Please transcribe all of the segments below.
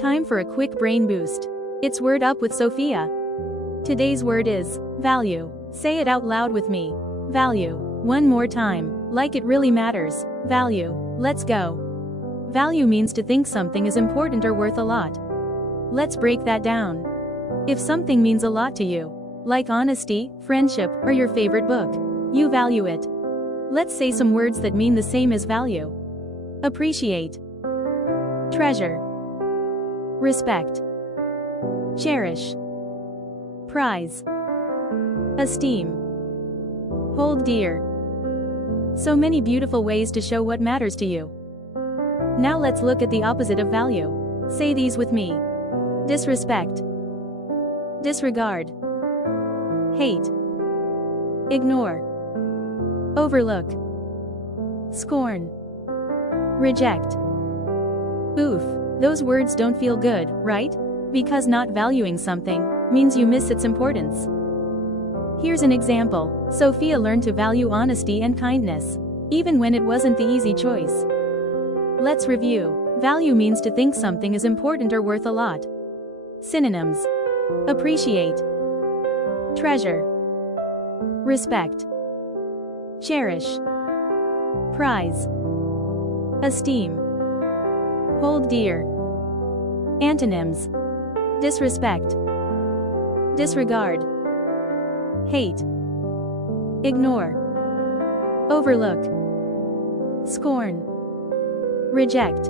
Time for a quick brain boost. It's Word Up with Sofia. Today's word is value. Say it out loud with me. Value. One more time, like it really matters. Value. Let's go. Value means to think something is important or worth a lot. Let's break that down. If something means a lot to you, like honesty, friendship, or your favorite book, you value it. Let's say some words that mean the same as value. Appreciate. Treasure. Respect. Cherish. Prize. Esteem. Hold dear. So many beautiful ways to show what matters to you. Now let's look at the opposite of value. Say these with me. Disrespect. Disregard. Hate. Ignore. Overlook. Scorn. Reject. Oof, those words don't feel good, right? Because not valuing something means you miss its importance. Here's an example. Sofia learned to value honesty and kindness, even when it wasn't the easy choice. Let's review. Value means to think something is important or worth a lot. Synonyms: appreciate, treasure, respect, cherish, prize, esteem, hold dear. Antonyms: disrespect, disregard, hate, ignore, overlook, scorn, reject.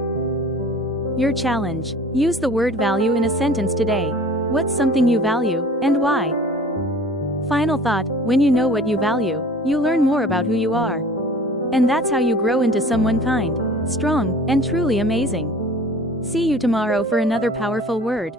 Your challenge: use the word value in a sentence today. What's something you value, and why? Final thought: when you know what you value, you learn more about who you are. And that's how you grow into someone kind, strong, and truly amazing. See you tomorrow for another powerful word.